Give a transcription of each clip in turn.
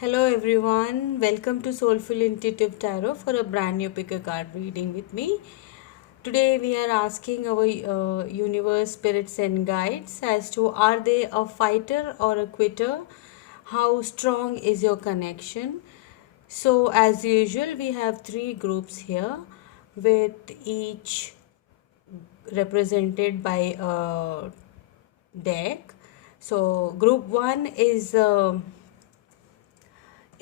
Hello everyone, welcome to Soulful Intuitive Tarot for a brand new pick a card reading with me. Today we are asking our universe, spirits, and guides as to are they a fighter or a quitter? How strong is your connection? So, as usual, we have three groups here with each represented by a deck. So, group one is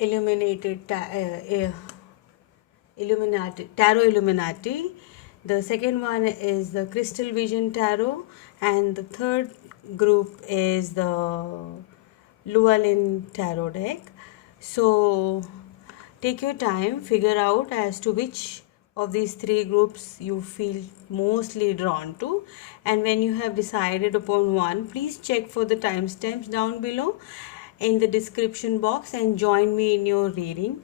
illuminated Illuminati, Tarot Illuminati. The second one is the Crystal Vision Tarot, and the third group is the Llewellyn Tarot deck. So take your time, figure out as to which of these three groups you feel mostly drawn to, and when you have decided upon one, please check for the timestamps down below in the description box and join me in your reading.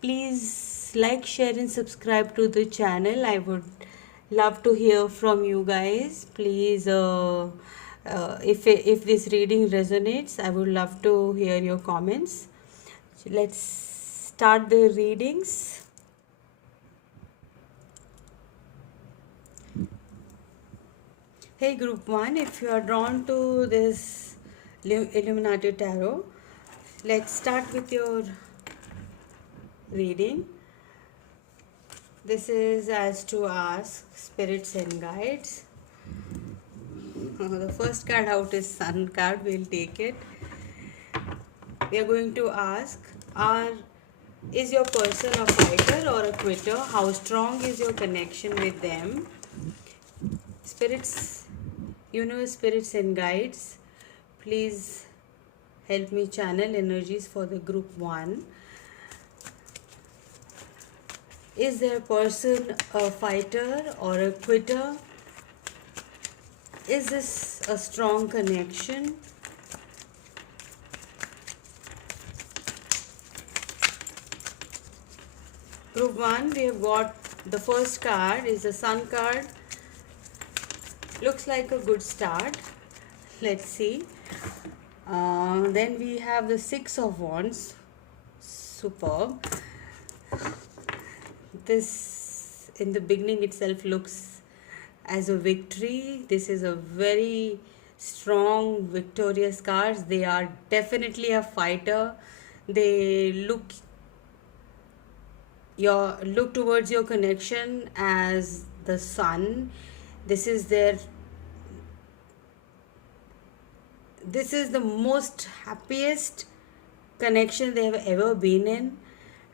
Please like, share, and subscribe to the channel. I would love to hear from you guys. Please, if this reading resonates, I would love to hear your comments. So let's start the readings. Hey, group one, if you are drawn to this Illuminati Tarot, let's start with your reading. This is as to ask spirits and guides. The first card out is Sun card. We'll take it. We are going to ask, is your person a fighter or a quitter? How strong is your connection with them? Spirits, universe, spirits and guides, please help me channel energies for the group one. Is their person a fighter or a quitter? Is this a strong connection? Group 1, we have got the first card is the Sun card. Looks like a good start. Let's see. Then we have the Six of Wands. Superb. This in the beginning itself looks as a victory. This is a very strong victorious cards. They are definitely a fighter. They look towards your connection as the sun. This is the most happiest connection they have ever been in,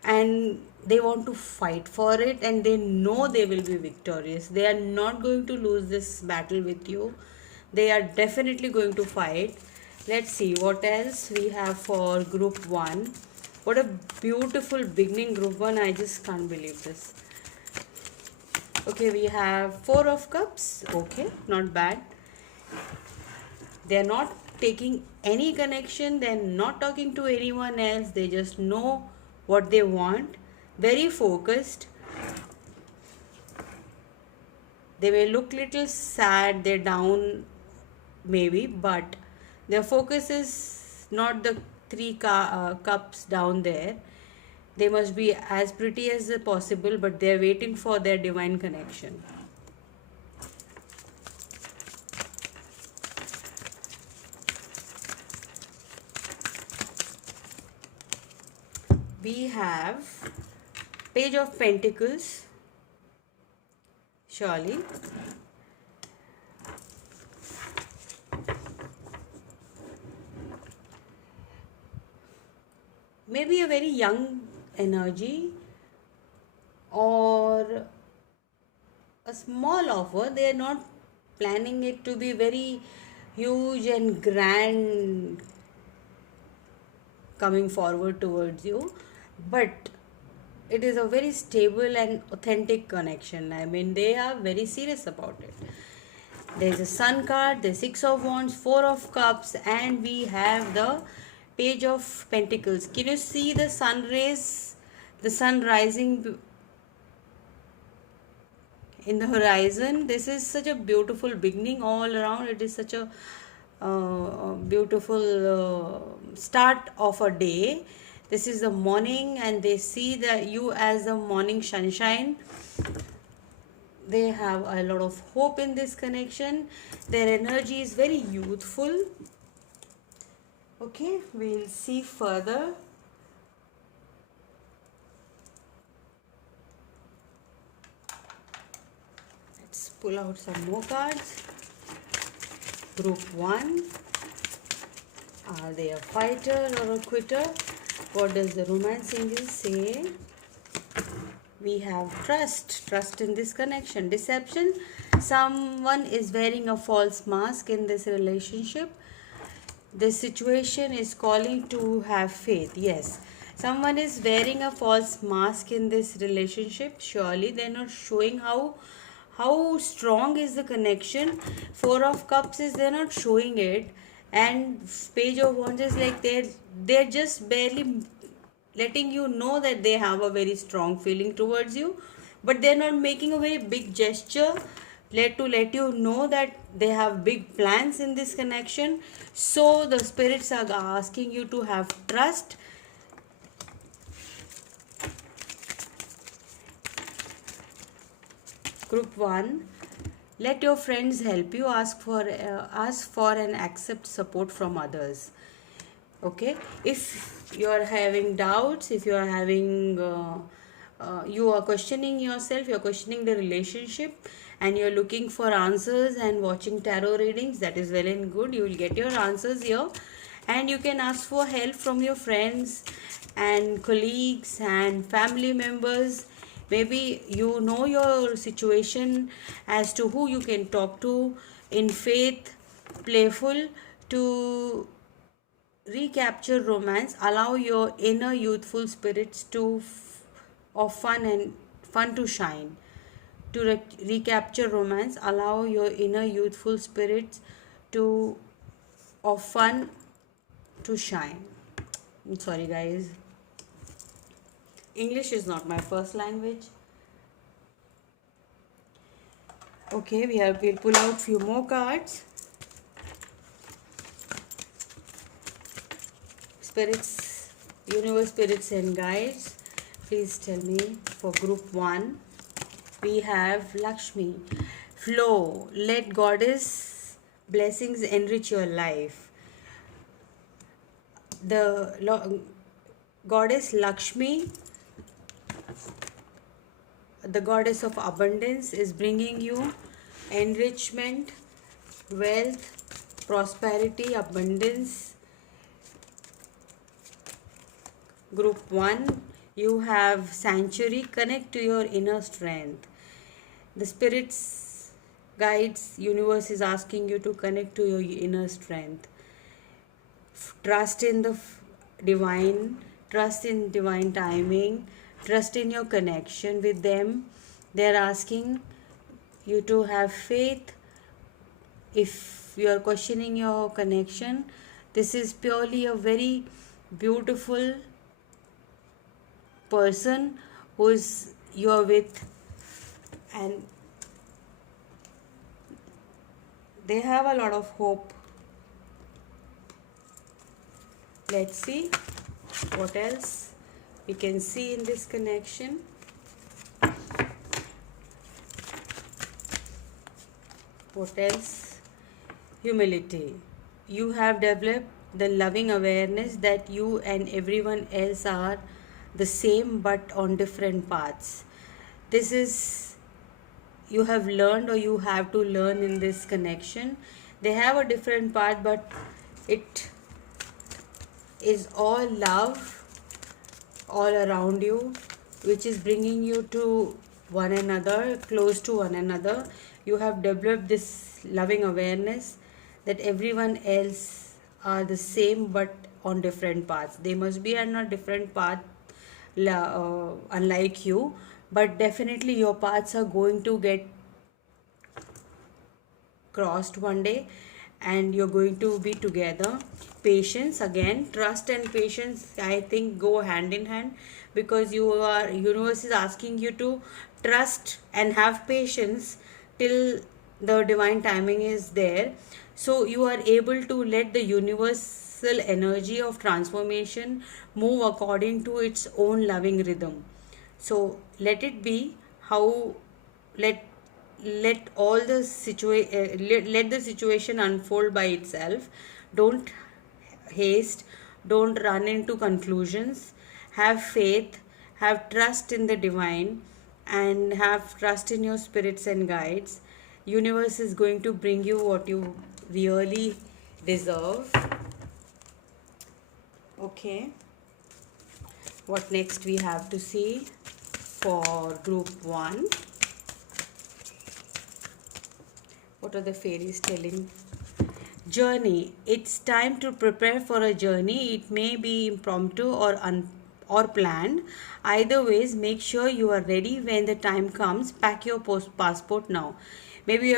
and they want to fight for it, and they know they will be victorious. They are not going to lose this battle with you. They are definitely going to fight. Let's see what else we have for group 1. What a beautiful beginning, group 1. I just can't believe this. Okay, we have Four of Cups. Okay, not bad. They are not taking any connection. They are not talking to anyone else. They just know what they want. Very focused. They may look little sad. They're down maybe, but their focus is not the three cups down there. They must be as pretty as possible, but they're waiting for their divine connection. We have Page of Pentacles. Surely. Maybe a very young energy or a small offer. They are not planning it to be very huge and grand coming forward towards you, but it is a very stable and authentic connection. I mean, they are very serious about it. There's a Sun card, the Six of Wands, Four of Cups, and we have the Page of Pentacles. Can you see the sun rays, the sun rising in the horizon? This is such a beautiful beginning all around. It is such a beautiful start of a day. This is the morning and they see that you as the morning sunshine. They have a lot of hope in this connection. Their energy is very youthful. Okay, we'll see further. Let's pull out some more cards. Group 1. Are they a fighter or a quitter? What does the romance angel say? We have trust in this connection. Deception, someone is wearing a false mask in this relationship. This situation is calling to have faith. Yes, someone is wearing a false mask in this relationship. Surely they're not showing how strong is the connection. Four of Cups is they're not showing it, and Page of Wands is like they're just barely letting you know that they have a very strong feeling towards you, but they're not making a very big gesture let you know that they have big plans in this connection. So the spirits are asking you to have trust. Group 1, let your friends help you. Ask for and accept support from others. Okay, if you are having doubts, if you are having you are questioning yourself, you're questioning the relationship, and you're looking for answers and watching tarot readings, that is well and good. You will get your answers here, and you can ask for help from your friends and colleagues and family members. Maybe you know your situation as to who you can talk to in faith, playful, to recapture romance. Allow your inner youthful spirits of fun to shine. To recapture romance, allow your inner youthful spirits to of fun to shine. I'm sorry guys, English is not my first language. Okay, we'll pull out few more cards. Spirits, universe, spirits and guides, please tell me for group 1. We have Lakshmi. Flow, let goddess blessings enrich your life. The goddess Lakshmi, the goddess of abundance, is bringing you enrichment, wealth, prosperity, abundance. Group 1, you have Sanctuary. Connect to your inner strength. The spirits, guides, universe is asking you to connect to your inner strength. Trust in the divine, trust in divine timing, trust in your connection with them. They're asking you to have faith. If you are questioning your connection, this is purely a very beautiful person who is you are with, and they have a lot of hope. Let's see what else we can see in this connection. What else? Humility. You have developed the loving awareness that you and everyone else are the same but on different paths. This is, you have learned or you have to learn in this connection. They have a different path, but it is all love all around you, which is bringing you to one another, close to one another. You have developed this loving awareness that everyone else are the same but on different paths. They must be on a different path, unlike you, but definitely your paths are going to get crossed one day, and you're going to be together. Patience, again, trust and patience, I think, go hand in hand, because universe is asking you to trust and have patience till the divine timing is there. So you are able to let the universe universal energy of transformation move according to its own loving rhythm. So let it be how let let all the let the situation unfold by itself. Don't haste, don't run into conclusions. Have faith, have trust in the divine, and have trust in your spirits and guides. Universe is going to bring you what you really deserve. Okay, what next we have to see for group 1? What are the fairies telling? Journey. It's time to prepare for a journey. It may be impromptu or planned. Either ways, make sure you are ready when the time comes. Pack your passport now. Maybe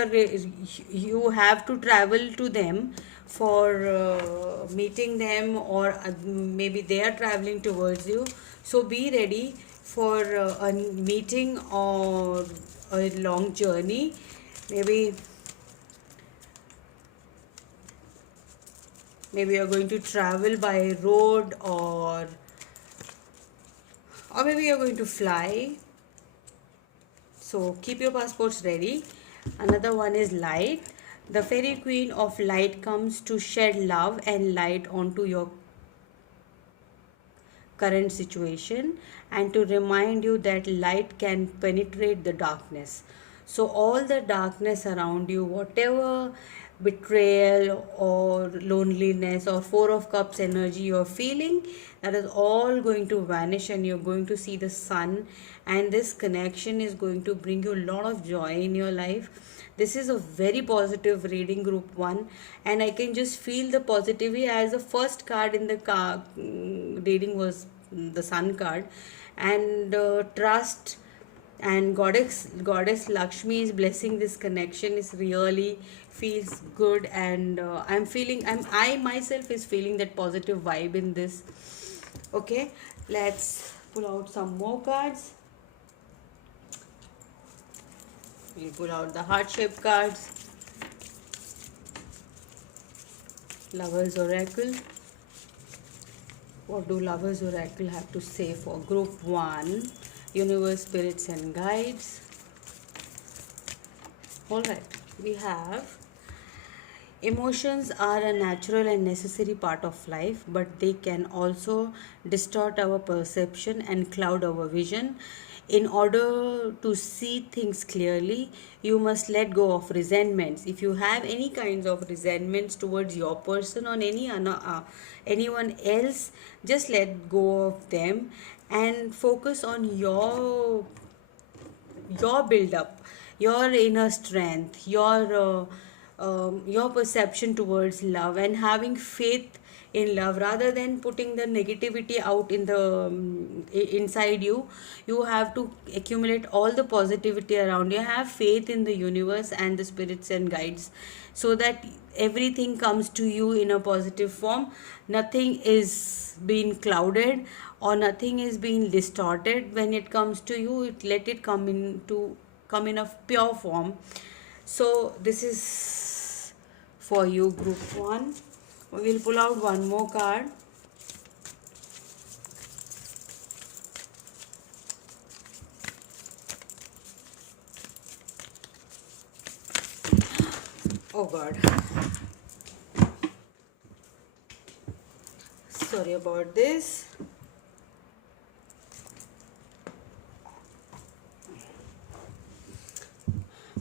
you have to travel to them for meeting them, or maybe they are traveling towards you. So be ready for a meeting or a long journey. Maybe you're going to travel by road, or maybe you're going to fly. So keep your passports ready. Another one is light. The fairy queen of light comes to shed love and light onto your current situation, and to remind you that light can penetrate the darkness. So all the darkness around you, whatever betrayal or loneliness or four of cups energy you're feeling, that is all going to vanish, and you're going to see the sun. And this connection is going to bring you a lot of joy in your life. This is a very positive reading, group 1, and I can just feel the positivity, as the first card in the reading was the sun card. And trust and goddess Lakshmi is blessing this connection. Is really feels good, and I myself is feeling that positive vibe in this. Okay, let's pull out some more cards. We'll pull out the heart-shaped cards. Lovers Oracle. What do Lovers Oracle have to say for group 1? Universe, spirits and guides. Alright, we have emotions are a natural and necessary part of life, but they can also distort our perception and cloud our vision. In order to see things clearly, you must let go of resentments. If you have any kinds of resentments towards your person or anyone else, just let go of them and focus on your build up, your inner strength, your perception towards love, and having faith in love rather than putting the negativity out in the inside you. You have to accumulate all the positivity around you. Have faith in the universe and the spirits and guides, so that everything comes to you in a positive form. Nothing is being clouded or nothing is being distorted when it comes to you. Let it come in a pure form. So this is for you, group 1. We'll pull out one more card. Oh God, sorry about this.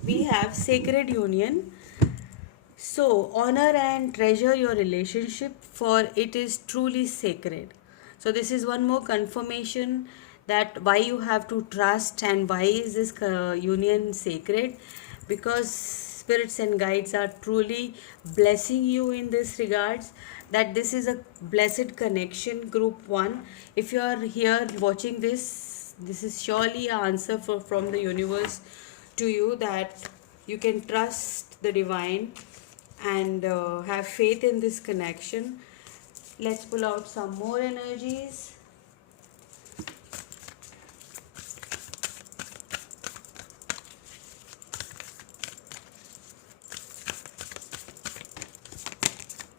We have sacred union. So honor and treasure your relationship, for it is truly sacred. So this is one more confirmation that why you have to trust and why is this union sacred, because spirits and guides are truly blessing you in this regards, that this is a blessed connection, group 1. If you are here watching this, this is surely an answer from the universe to you, that you can trust the divine and have faith in this connection. Let's pull out some more energies.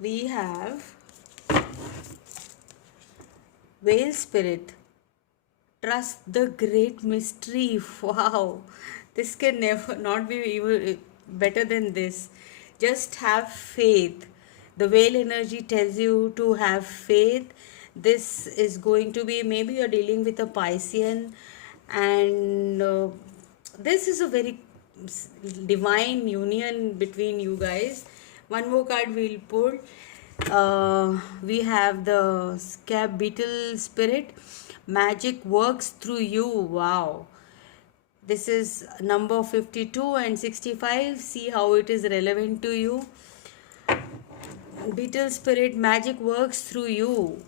We have Whale spirit, trust the great mystery. Wow, this can never not be even better than this. Just have faith. The whale energy tells you to have faith. This is going to be, maybe you're dealing with a Piscean, and this is a very divine union between you guys. One more card we'll pull. We have the scab beetle spirit. Magic works through you. Wow. This is number 52 and 65. See how it is relevant to you. Beetle spirit, magic works through you.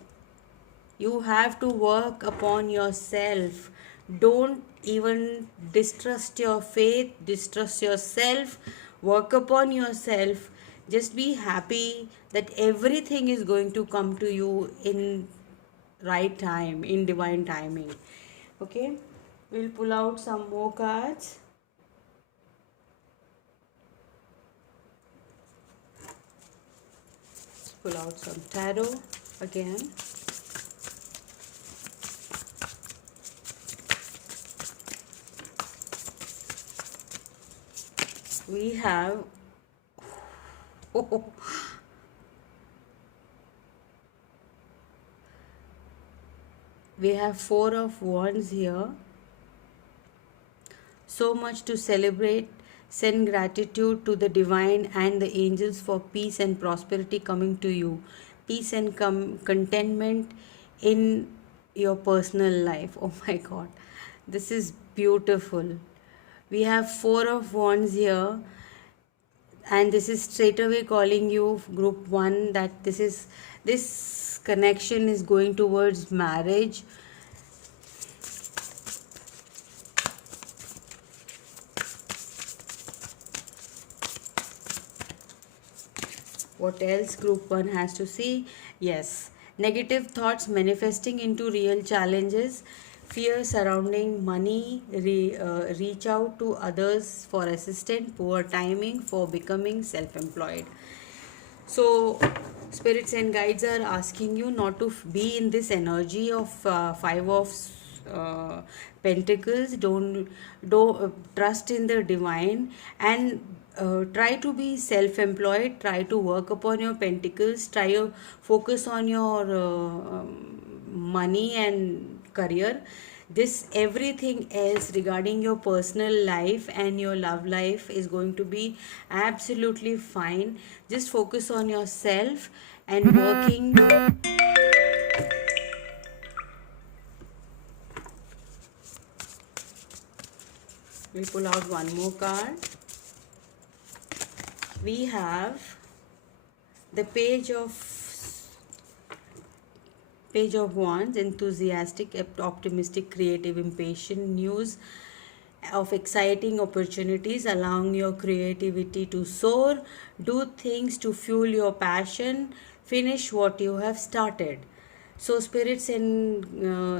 You have to work upon yourself. Don't even distrust your faith, distrust yourself. Work upon yourself. Just be happy that everything is going to come to you in right time, in divine timing. Okay, we'll pull out some more cards. Pull out some tarot again. We have we have Four of Wands here. So much to celebrate. Send gratitude to the divine and the angels for peace and prosperity coming to you. Peace and contentment in your personal life. Oh my God, this is beautiful. We have Four of Wands here, and this is straight away calling you, group 1, that this connection is going towards marriage. What else group 1 has to see? Yes, negative thoughts manifesting into real challenges, fear surrounding money, reach out to others for assistance, poor timing for becoming self-employed. So spirits and guides are asking you not to be in this energy of Five of Pentacles. Don't trust in the divine, and try to be self-employed. Try to work upon your pentacles. Try to focus on your money and career. This everything else regarding your personal life and your love life is going to be absolutely fine. Just focus on yourself and working. We pull out one more card. We have the Page of Wands, enthusiastic, optimistic, creative, impatient, news of exciting opportunities, allowing your creativity to soar, do things to fuel your passion, finish what you have started. So spirits and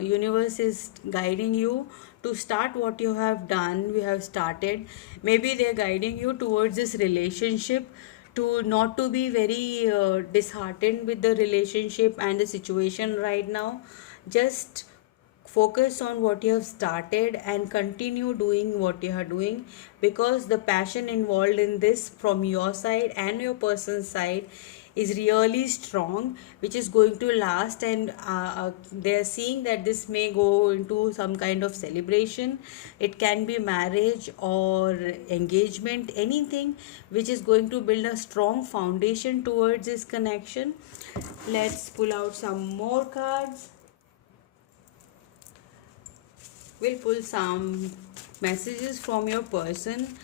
universe is guiding you to start what you have done, we have started. Maybe they're guiding you towards this relationship, to not to be very disheartened with the relationship and the situation right now. Just focus on what you have started and continue doing what you are doing, because the passion involved in this from your side and your person's side is really strong, which is going to last. And they are seeing that this may go into some kind of celebration. It can be marriage or engagement, anything which is going to build a strong foundation towards this connection. Let's pull out some more cards. We'll pull some messages from your person.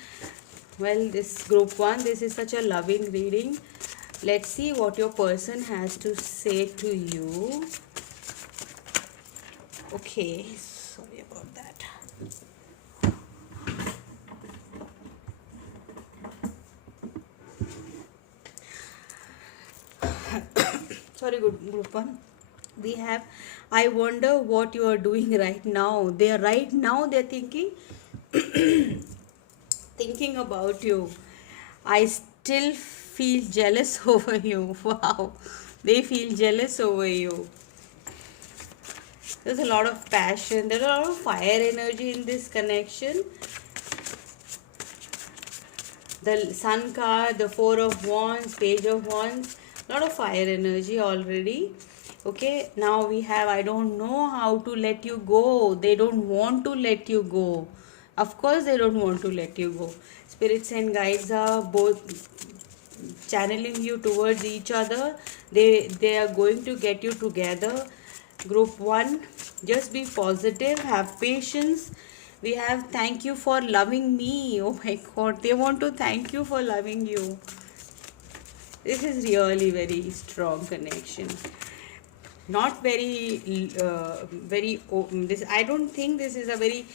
Well, this group 1, this is such a loving reading. Let's see what your person has to say to you. Okay, sorry about that. Sorry, group 1. We have, I wonder what you are doing right now. They're thinking thinking about you. I still feel jealous over you. Wow, they feel jealous over you. There's a lot of passion. There's a lot of fire energy in this connection. The Sun card, the Four of Wands, Page of Wands, a lot of fire energy already. Okay, now we have, I don't know how to let you go. They don't want to let you go. Of course, they don't want to let you go. Spirits and guides are both channeling you towards each other. They are going to get you together. Group 1, just be positive, have patience. We have thank you for loving me. Oh my god, they want to thank you for loving you. This is really very strong connection. Not very this, I don't think this is a very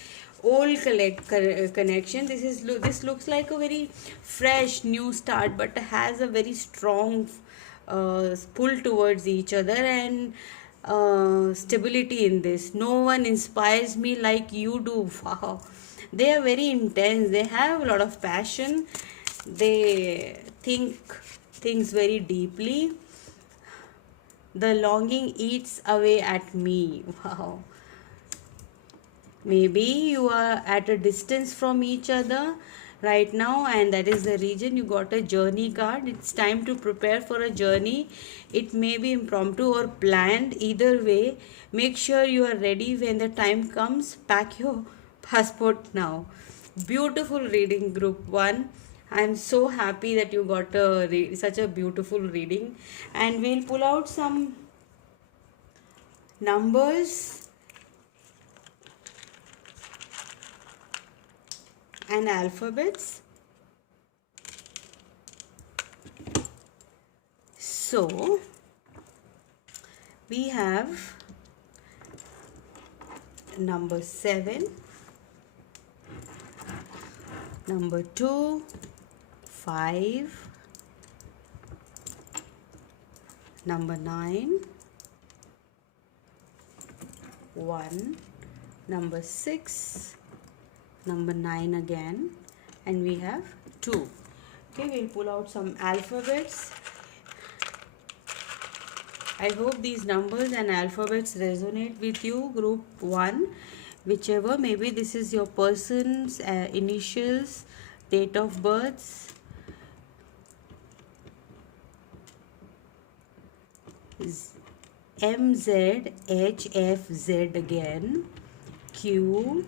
old connection. This looks like a very fresh new start, but has a very strong pull towards each other, and stability in this. No one inspires me like you do. Wow, they are very intense, they have a lot of passion, they think things very deeply. The longing eats away at me. Wow. Maybe you are at a distance from each other right now, and that is the reason you got a journey card. It's time to prepare for a journey. It may be impromptu or planned. Either way, make sure you are ready when the time comes. Pack your passport now. Beautiful reading, Group 1. I'm so happy that you got such a beautiful reading, and we'll pull out some numbers and alphabets. So we have number 7, number 2, 5, number 9, 1, number 6, number 9 again, and we have 2. Okay, we'll pull out some alphabets. I hope these numbers and alphabets resonate with you, Group 1. Whichever, maybe this is your person's initials, date of birth. MZHFZ again, Q,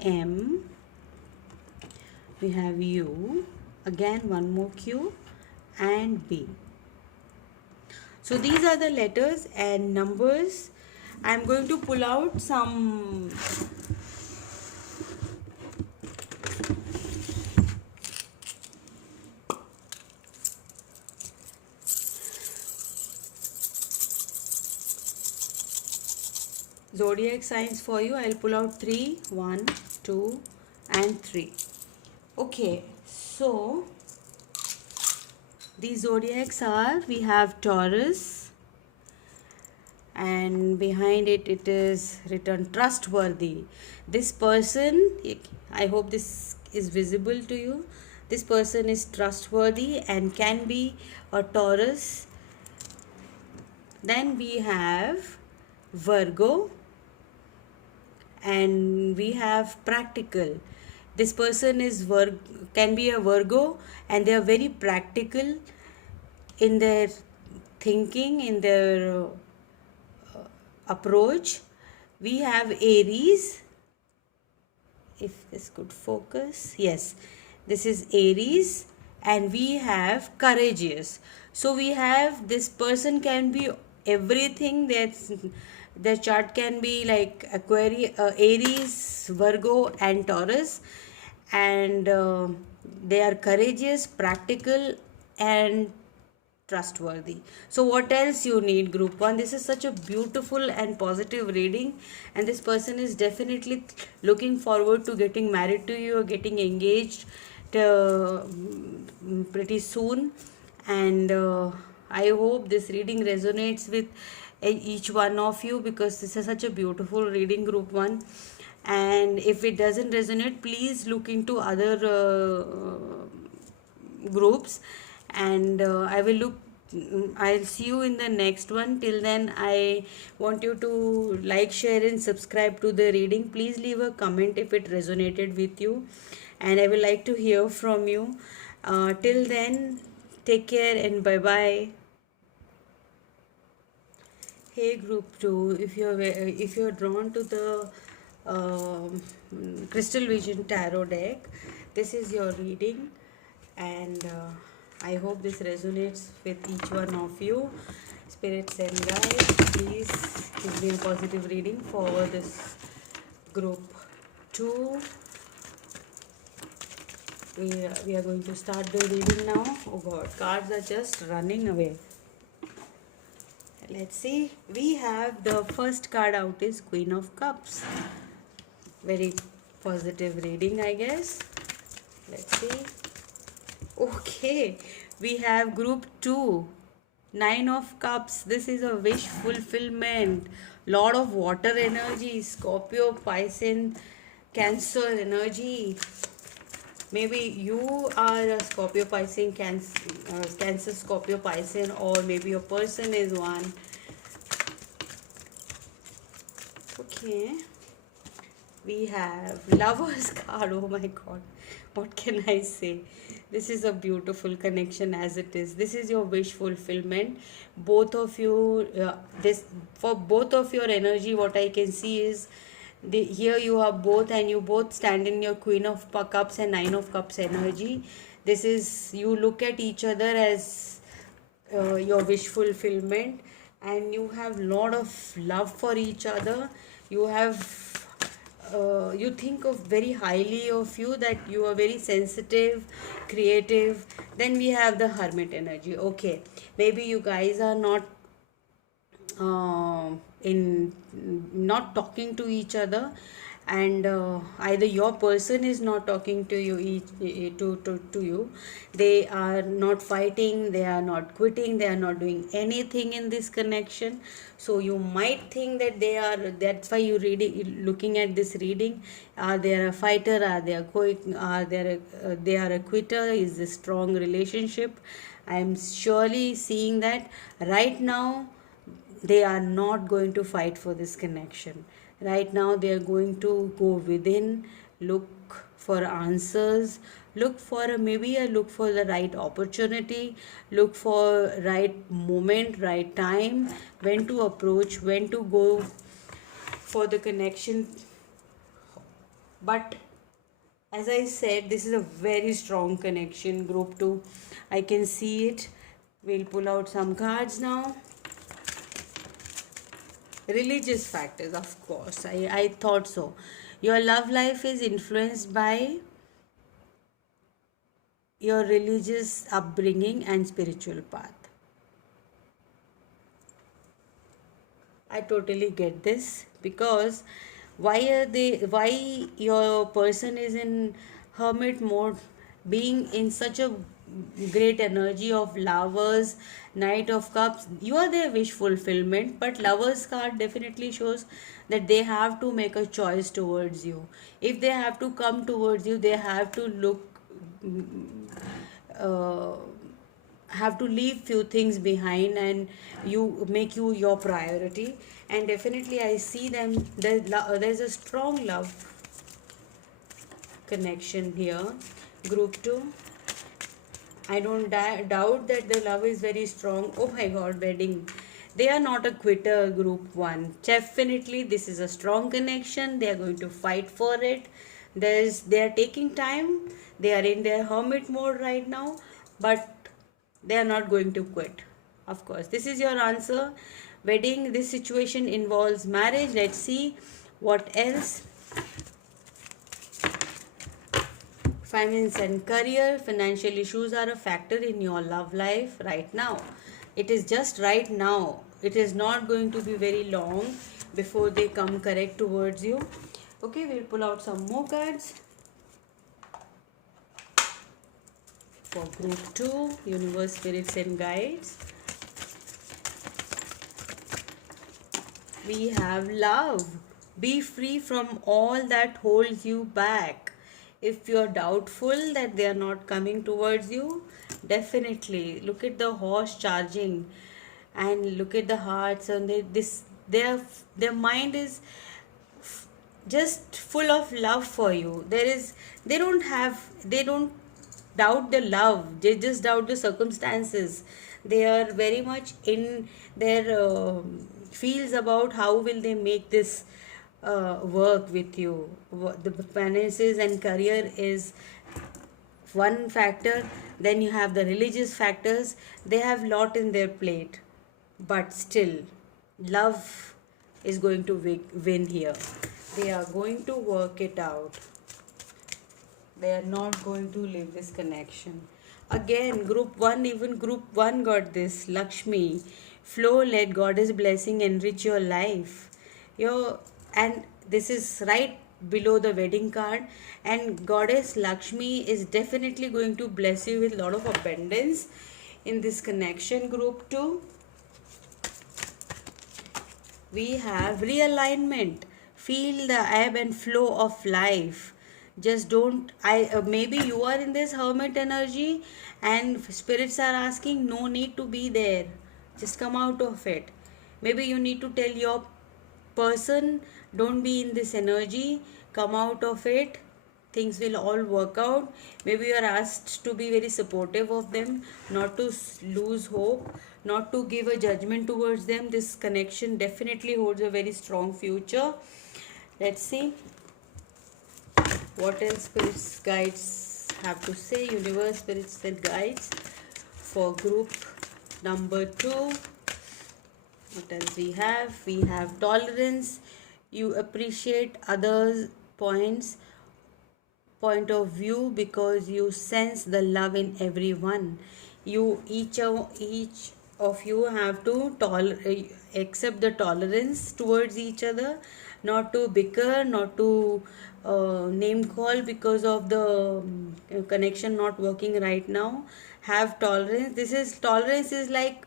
M, we have U, again one more Q, and B. So these are the letters and numbers. I am going to pull out some zodiac signs for you. I'll pull out 3, 1, 2, and 3. Okay, so these zodiacs are, we have Taurus, and behind it is written trustworthy. This person, I hope this is visible to you. This person is trustworthy and can be a Taurus. Then we have Virgo, and we have practical. This person is can be a Virgo, and they are very practical in their thinking, in their approach. We have Aries. If this could focus, yes, this is Aries, and we have courageous. So we have, this person can be everything. That's, the chart can be like Aquarius, Aries, Virgo, and Taurus, and they are courageous, practical, and trustworthy. So what else you need, Group 1? This is such a beautiful and positive reading, and this person is definitely looking forward to getting married to you or getting engaged pretty soon. And I hope this reading resonates with each one of you, because this is such a beautiful reading, Group 1. And if it doesn't resonate, please look into other groups, and I will look I'll see you in the next one. Till then, I want you to like, share, and subscribe to the reading. Please leave a comment if it resonated with you, and I will like to hear from you. Till then, take care and bye bye. Hey group 2, if you're drawn to the um Crystal Vision Tarot deck, this is your reading, and I hope this resonates with each one of you. Spirits and guides, please give me a positive reading for this group 2. We are going to start the reading now. Oh god, cards are just running away. Let's see. We have the first card out is Queen of Cups. Very positive reading, I guess. Let's see. Okay, we have group 2, Nine of Cups. This is a wish fulfillment. Lot of water energy. Scorpio, Pisces, Cancer energy. Maybe you are a Scorpio, Pisces, Cancer, Scorpio, Pisces, or maybe a person is one. Okay. We have Lovers card. Oh my god. What can I say? This is a beautiful connection as it is. This is your wish fulfillment. Both of you, this for both of your energy, what I can see is here you are both, and you both stand in your Queen of Cups and Nine of Cups energy. This is, you look at each other as your wish fulfillment, and you have lot of love for each other. You have you think of very highly of you, that you are very sensitive, creative. Then we have the Hermit energy. Okay, maybe you guys are not in not talking to each other, and either your person is not talking to you to you. They are not fighting, they are not quitting, they are not doing anything in this connection. So you might think that they are, that's why you looking at this reading. Are they a fighter, are they they are a quitter? Is a strong relationship? I am surely seeing that right now they are not going to fight for this connection. Right now they are going to go within, look for answers, look for look for the right opportunity, look for right moment, right time, when to approach, when to go for the connection. But as I said, this is a very strong connection. Group 2, I can see it. We'll pull out some cards now. Religious factors, of course. I thought so. Your love life is influenced by your religious upbringing and spiritual path. I totally get this, because why your person is in hermit mode, being in such a great energy of Lovers, Knight of Cups. You are their wish fulfillment, but Lovers card definitely shows that they have to make a choice towards you. If they have to come towards you, they have to uh, have to leave few things behind, and you make you your priority. And definitely I see them, there's a strong love connection here. Group 2, I don't doubt that the love is very strong. Oh my god, wedding. They are not a quitter. Group 1, definitely this is a strong connection. They are going to fight for it. They are taking time. They are in their hermit mode right now, but they are not going to quit. Of course, this is your answer. Wedding, this situation involves marriage. Let's see what else. Finance and career. Financial issues are a factor in your love life right now. It is just right now. It is not going to be very long before they come correct towards you. Okay, we'll pull out some more cards. For group 2, universe, spirits and guides. We have love. Be free from all that holds you back. If you're doubtful that they are not coming towards you, Definitely. Look at the horse charging, and look at the hearts, and their mind is just full of love for you. They don't doubt the love, they just doubt the circumstances. They are very much in their feels about how will they make this work with you. The finances and career is one factor. Then you have the religious factors. They have lot in their plate, but still love is going to win here. They are going to work it out. They are not going to leave this connection. Again, group 1, even group 1 got this. Lakshmi, flow, let Goddess blessing enrich your life. And this is right below the wedding card, and Goddess Lakshmi is definitely going to bless you with a lot of abundance in this connection. Group 2, we have realignment. Feel the ebb and flow of life. Just don't maybe you are in this hermit energy, and spirits are asking no need to be there, just come out of it. Maybe you need to tell your person, don't be in this energy, come out of it, things will all work out. Maybe you are asked to be very supportive of them, not to lose hope, not to give a judgment towards them. This connection definitely holds a very strong future. Let's see what else spirits guides have to say. Universe, spirits and guides for group number 2. What else we have? We have tolerance. You appreciate others point of view because you sense the love in everyone. You each of you have to accept the tolerance towards each other, not to bicker, not to name call because of the connection not working right now. Have tolerance. This is tolerance is like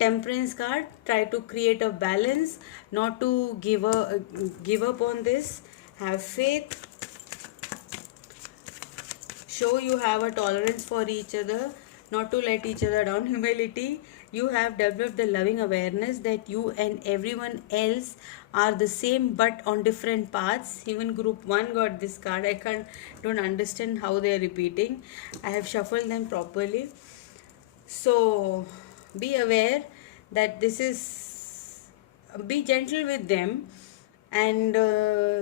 temperance card. Try to create a balance, not to give up on this. Have faith. Show you have a tolerance for each other, not to let each other down. Humility. You have developed the loving awareness that you and everyone else are the same but on different paths. Even group 1 got this card. I don't understand how they are repeating. I have shuffled them properly. So be aware that this is, be gentle with them, and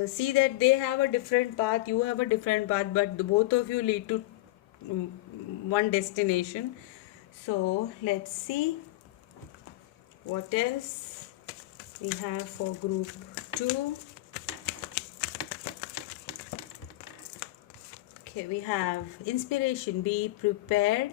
see that they have a different path, you have a different path, but both of you lead to one destination. So let's see what else we have for group 2. Okay, we have inspiration. Be prepared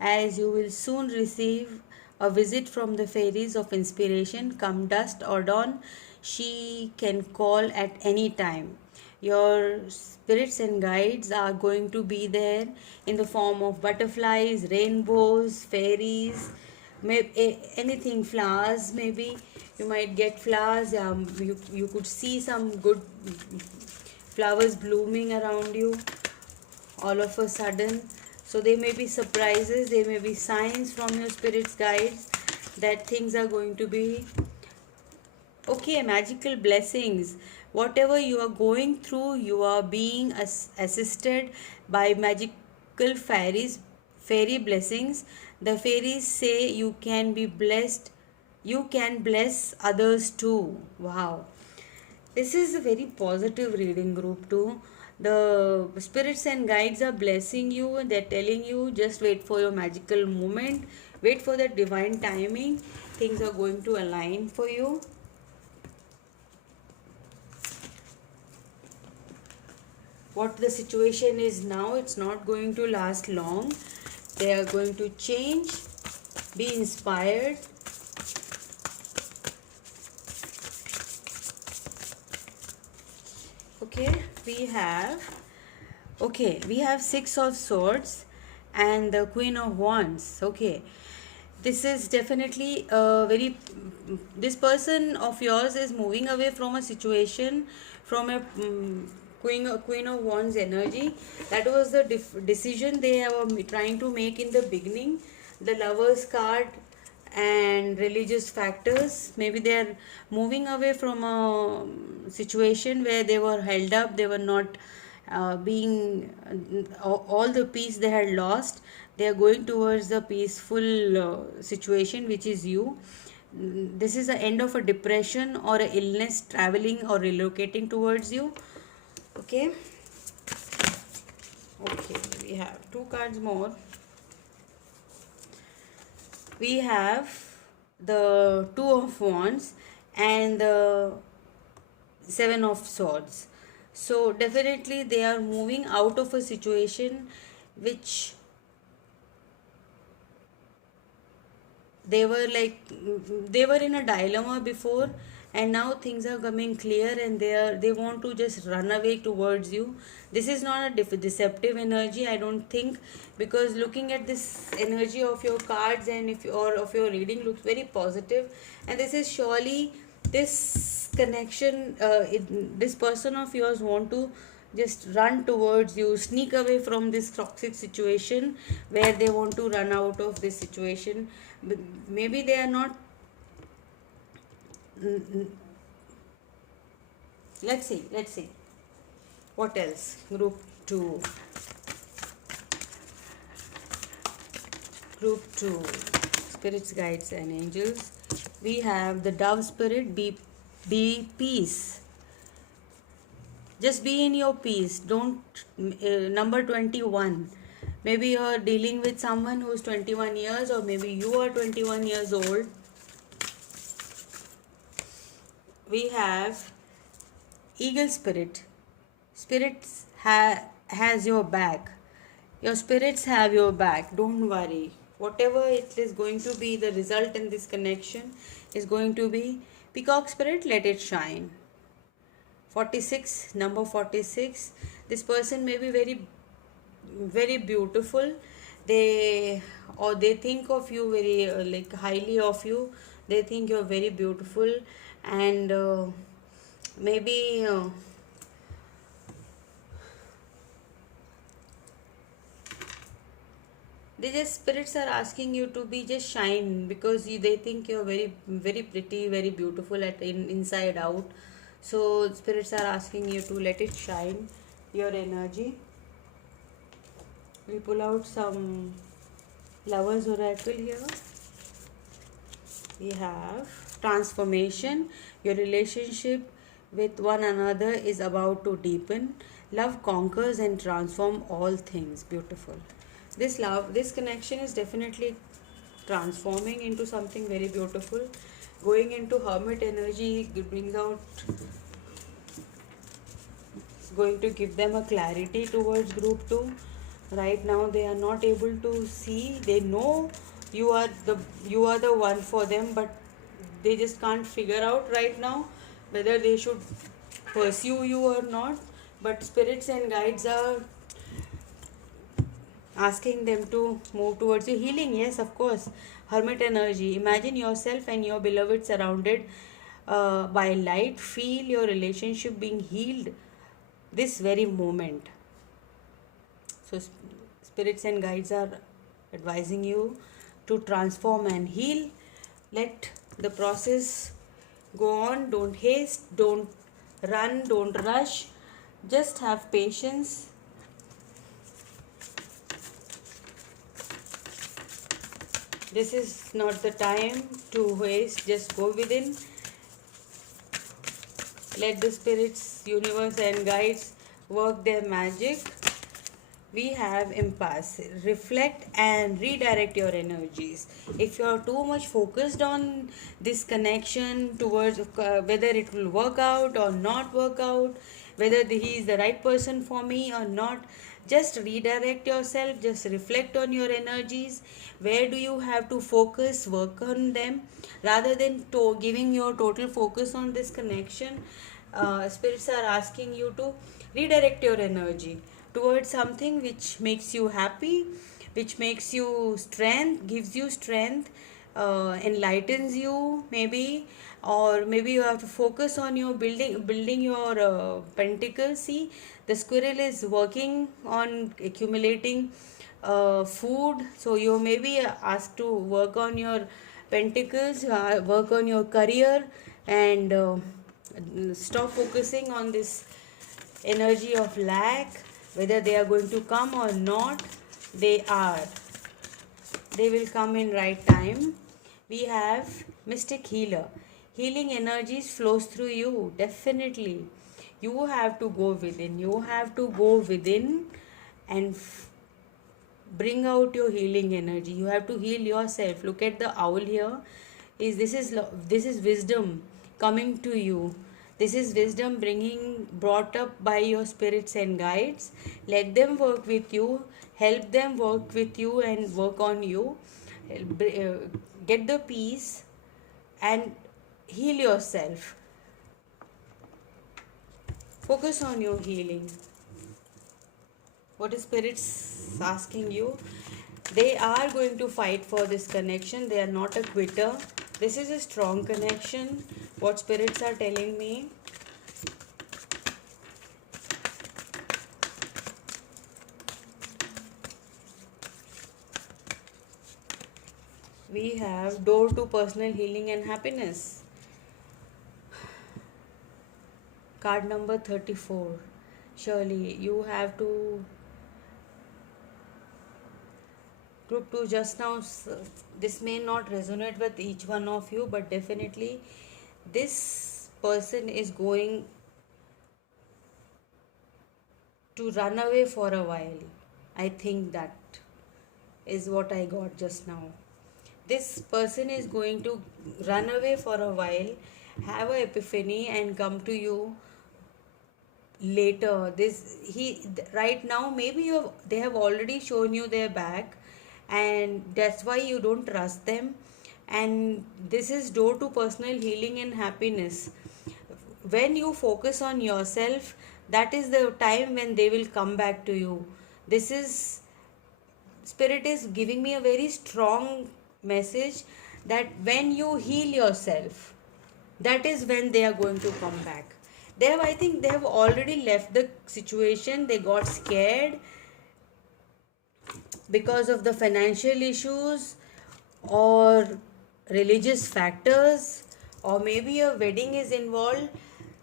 as you will soon receive a visit from the fairies of inspiration. Come dusk or dawn, she can call at any time. Your spirits and guides are going to be there in the form of butterflies, rainbows, fairies, maybe anything, flowers. Maybe you might get flowers. You could see some good flowers blooming around you all of a sudden. So there may be surprises, there may be signs from your spirits guides that things are going to be okay. Magical blessings. Whatever you are going through, you are being assisted by magical fairy blessings. The fairies say you can be blessed, you can bless others too. Wow, this is a very positive reading, group 2. The spirits and guides are blessing you. They're telling you just wait for your magical moment, wait for the divine timing. Things are going to align for you. What the situation is now, it's not going to last long. They are going to change. Be inspired. Okay, we have 6 of swords and the Queen of Wands. Okay, this is definitely this person of yours is moving away from a situation, from a Queen of Wands energy. That was the decision they were trying to make in the beginning. The Lovers card and religious factors. Maybe they are moving away from a situation where they were held up. They were not being all the peace they had lost. They are going towards the peaceful situation, which is you. This is the end of a depression or a illness traveling or relocating towards you. Okay. Okay, we have two cards more. We have the Two of Wands and the Seven of Swords. So definitely they are moving out of a situation which they were like, they were in a dilemma before, and now things are coming clear, and they want to just run away towards you. This is not a deceptive energy, I don't think, because looking at this energy of your cards and if or of your reading looks very positive, and this is surely this connection. This person of yours want to just run towards you, sneak away from this toxic situation where they want to run out of this situation. Maybe they are not. Let's see what else. Group 2, spirits, guides and angels. We have the Dove spirit. Be peace. Just be in your peace. Don't number 21. Maybe you are dealing with someone who is 21 years, or maybe you are 21 years old. We have Eagle spirit. Spirits has your back. Your spirits have your back. Don't worry. Whatever it is going to be, the result in this connection is going to be Peacock spirit. Let it shine. 46, number 46. This person may be very beautiful. They think of you very like highly of you. They think you're very beautiful, and maybe spirits are asking you to be just shine, because they think you're very pretty, very beautiful inside out. So spirits are asking you to let it shine, your energy. We pull out some Lovers oracle here. We have transformation. Your relationship with one another is about to deepen. Love conquers and transforms all things. Beautiful. This connection is definitely transforming into something very beautiful. Going into Hermit energy, it brings out, it's going to give them a clarity towards group 2. Right now they are not able to see. They know you are the one for them, but they just can't figure out right now whether they should pursue you or not. But spirits and guides are asking them to move towards you. Healing, yes, of course. Hermit energy. Imagine yourself and your beloved surrounded by light. Feel your relationship being healed this very moment. So spirits and guides are advising you to transform and heal. Let the process go on. Don't haste, don't run, don't rush. Just have patience. This is not the time to waste. Just go within. Let the spirits, universe and guides work their magic. We have impasse. Reflect and redirect your energies. If you are too much focused on this connection towards whether it will work out or not work out, whether he is the right person for me or not, just redirect yourself. Just reflect on your energies. Where do you have to focus? Work on them rather than giving your total focus on this connection. Spirits are asking you to redirect your energy towards something which makes you happy, which makes you strength, gives you strength, enlightens you maybe, or maybe you have to focus on your building your pentacles. See, the squirrel is working on accumulating food, so you may be asked to work on your pentacles, work on your career, and stop focusing on this energy of lack. Whether they are going to come or not, they are, they will come in right time. We have Mystic Healer. Healing energies flows through you, definitely. You have to go within. You have to go within and bring out your healing energy. You have to heal yourself. Look at the owl here. This is wisdom coming to you. This is wisdom brought up by your spirits and guides. Let them work with you. Help them work with you and work on you. Get the peace and heal yourself. Focus on your healing. What is spirits asking you? They are going to fight for this connection. They are not a quitter. This is a strong connection. What spirits are telling me? We have door to personal healing and happiness. Card number 34. Surely you have to group 2 just now. This may not resonate with each one of you, but definitely this person is going to run away for a while. I think that is what I got just now. This person is going to run away for a while, have a epiphany and come to you later. Right now maybe they have already shown you their back, and that's why you don't trust them. And this is door to personal healing and happiness. When you focus on yourself, that is the time when they will come back to you. This is, spirit is giving me a very strong message that when you heal yourself, that is when they are going to come back. I think they have already left the situation. They got scared because of the financial issues or religious factors, or maybe a wedding is involved.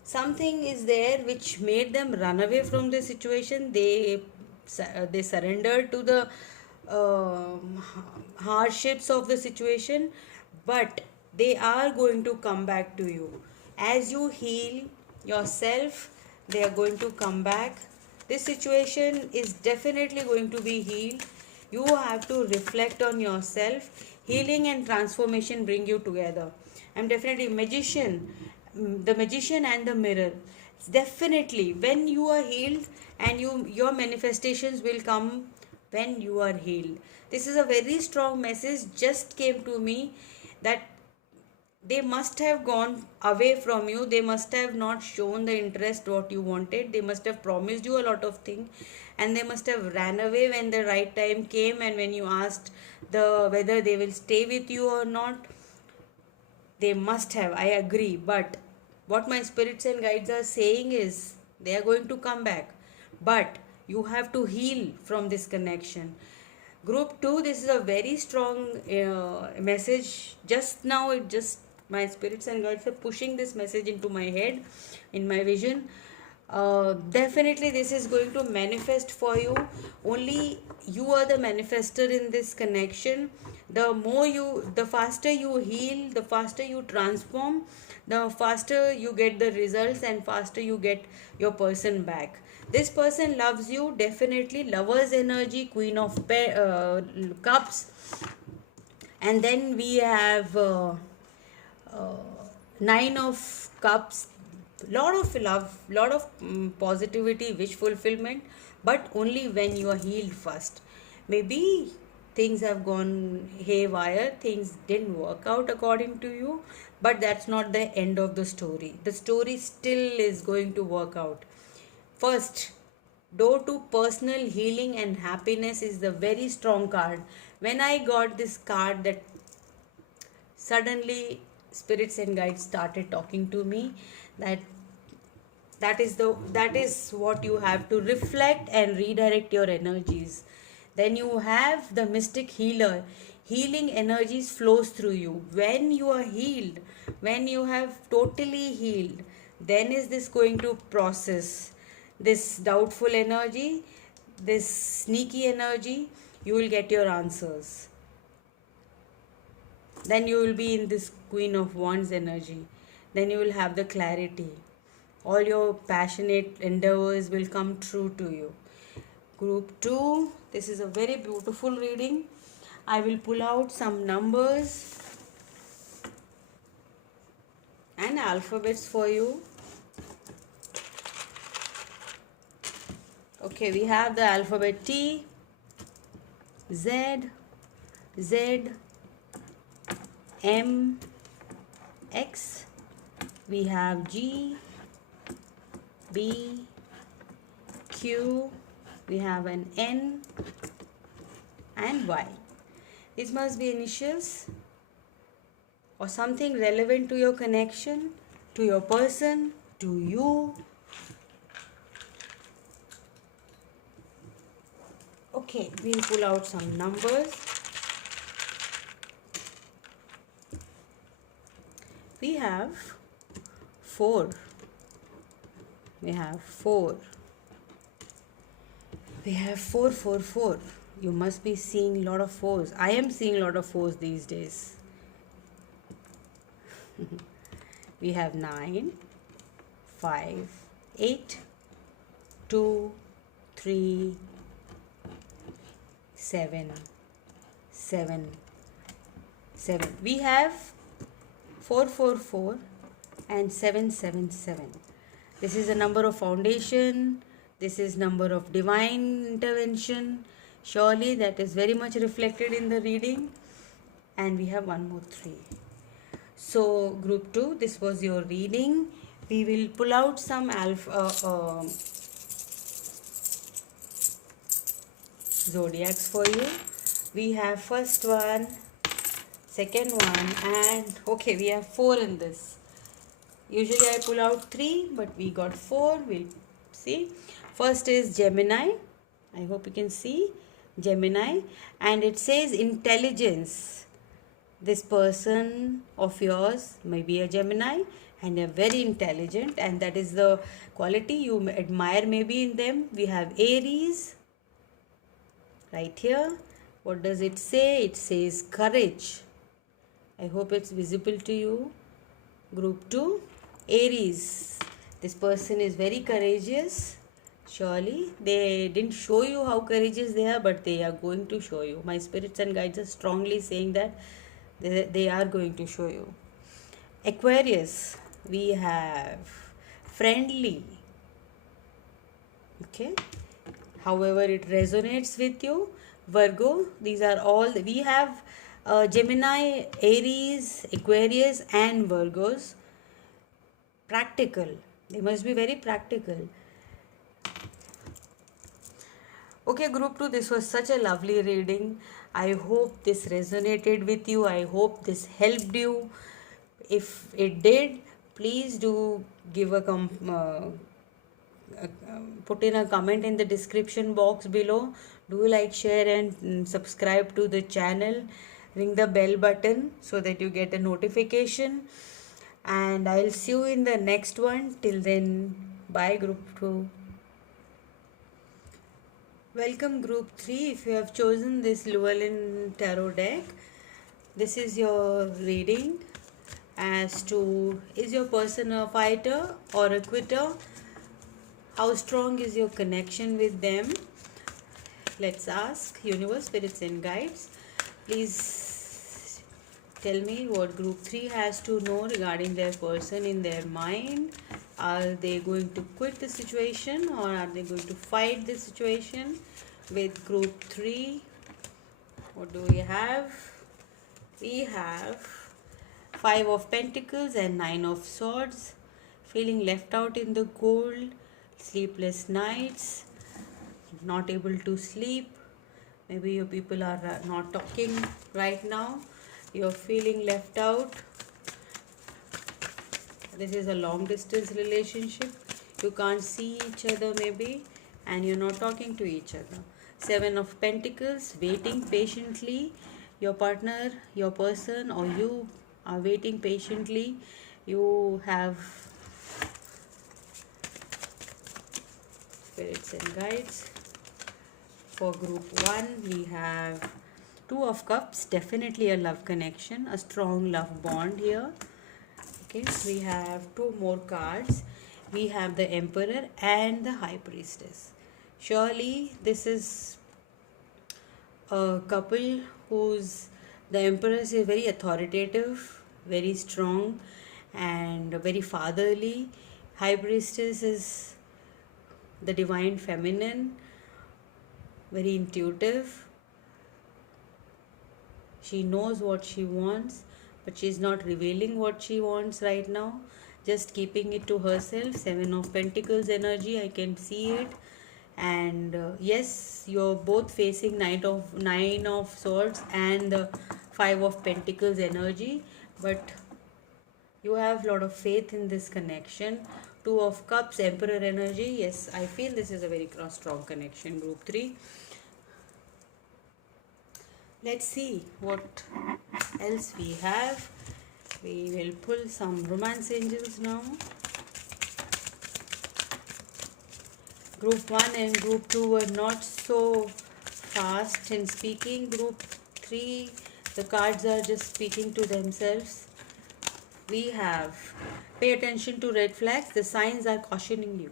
Something is there which made them run away from the situation. They surrendered to the hardships of the situation, but they are going to come back to you. As you heal yourself, they are going to come back. This situation is definitely going to be healed. You have to reflect on yourself. Healing and transformation bring you together. I'm definitely magician, the magician and the mirror. Definitely, when you are healed, and your manifestations will come when you are healed. This is a very strong message just came to me, that they must have gone away from you. They must have not shown the interest what you wanted. They must have promised you a lot of things, and they must have ran away when the right time came, and when you asked whether they will stay with you or not. They must have, I agree. But what my spirits and guides are saying is they are going to come back. But you have to heal from this connection. Group 2, this is a very strong message. Just now, my spirits and guides are pushing this message into my head, in my vision. Definitely this is going to manifest for you. Only you are the manifester in this connection. The faster you heal, the faster you transform, the faster you get the results, and faster you get your person back. This person loves you, definitely. Lover's energy, Queen of Cups. And then we have Nine of Cups. Lot of love, lot of positivity, wish fulfillment, but only when you are healed first. Maybe things have gone haywire, things didn't work out according to you, but that's not the end of the story. The story still is going to work out. First, door to personal healing and happiness is the very strong card. When I got this card, that suddenly spirits and guides started talking to me that that is what you have to reflect and redirect your energies. Then you have the mystic healer. Healing energies flows through you. When you are healed, when you have totally healed, then is this going to process this doubtful energy, this sneaky energy. You will get your answers. Then you will be in this Queen of Wands energy. Then you will have the clarity. All your passionate endeavors will come true to you. Group 2, this is a very beautiful reading. I will pull out some numbers and alphabets for you. Okay, we have the alphabet T, Z, Z, M, X. We have G, B, Q. We have an N and Y. These must be initials or something relevant to your connection, to your person, to you. Okay, we'll pull out some numbers. We have 4. We have 4. We have 444. You must be seeing a lot of 4s. I am seeing a lot of 4s these days. We have 9, 5, 8, 2, 3, 7, 7, 7. We have 444 and 777. This is a number of foundation. This is number of divine intervention. Surely that is very much reflected in the reading. And we have one more 3. So group 2, this was your reading. We will pull out some zodiacs for you. We have first one, second one, and okay, we have 4 in this. Usually I pull out 3, but we got 4. We'll see. First is Gemini. I hope you can see Gemini, and it says intelligence. This person of yours may be a Gemini and they're very intelligent, and that is the quality you admire maybe in them. We have Aries right here. What does it say? It says courage. I hope it's visible to you. Group 2, Aries. This person is very courageous. Surely they didn't show you how courageous they are, but they are going to show you. My spirits and guides are strongly saying that they are going to show you. Aquarius, we have friendly. Okay, however it resonates with you. Virgo, these are all we have. Gemini, Aries, Aquarius and Virgos. Practical, they must be very practical. Okay, group 2, this was such a lovely reading. I hope this resonated with you. I hope this helped you. If it did, please do give put in a comment in the description box below. Do like, share and subscribe to the channel. Ring the bell button so that you get a notification. And I'll see you in the next one. Till then, bye group 2. Welcome group 3. If you have chosen this Llewellyn Tarot deck, this is your reading as to, is your person a fighter or a quitter? How strong is your connection with them? Let's ask universe, spirits and guides. Please tell me what group 3 has to know regarding their person in their mind. Are they going to quit the situation or are they going to fight the situation? With group 3, what do we have? We have 5 of Pentacles and 9 of Swords. Feeling left out in the cold, sleepless nights, not able to sleep. Maybe your people are not talking right now. You're feeling left out. This is a long distance relationship. You can't see each other maybe, and you're not talking to each other. Seven of Pentacles, waiting patiently. Your partner, your person, or you are waiting patiently. You have spirits and guides. For group 1, we have Two of Cups, definitely a love connection, a strong love bond here. Okay, we have two more cards. We have the Emperor and the High Priestess. Surely this is a couple whose the Empress is very authoritative, very strong, and very fatherly. High Priestess is the divine feminine, very intuitive. She knows what she wants, but she's not revealing what she wants right now, just keeping it to herself. Seven of Pentacles energy, I can see it. And yes, you're both facing nine of swords and the Five of Pentacles energy, but you have a lot of faith in this connection. Two of Cups, Emperor energy. Yes, I feel this is a very strong connection. Group 3. Let's see what else we have. We will pull some romance angels now. Group 1 and Group 2 were not so fast in speaking. Group 3, the cards are just speaking to themselves. We have, pay attention to red flags. The signs are cautioning you.